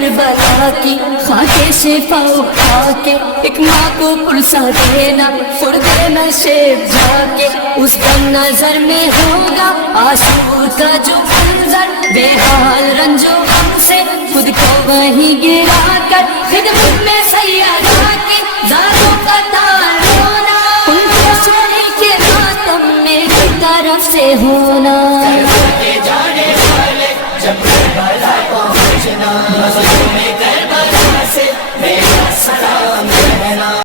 Karbala की खाके से पाओ खाके एक माँ को पुरसा देना फुर देना शेब जाके उस दम नजर में होगा आंसू का जो मंजर बेहाल रंजो गम से खुद को वहीं गिरा कर खिदमत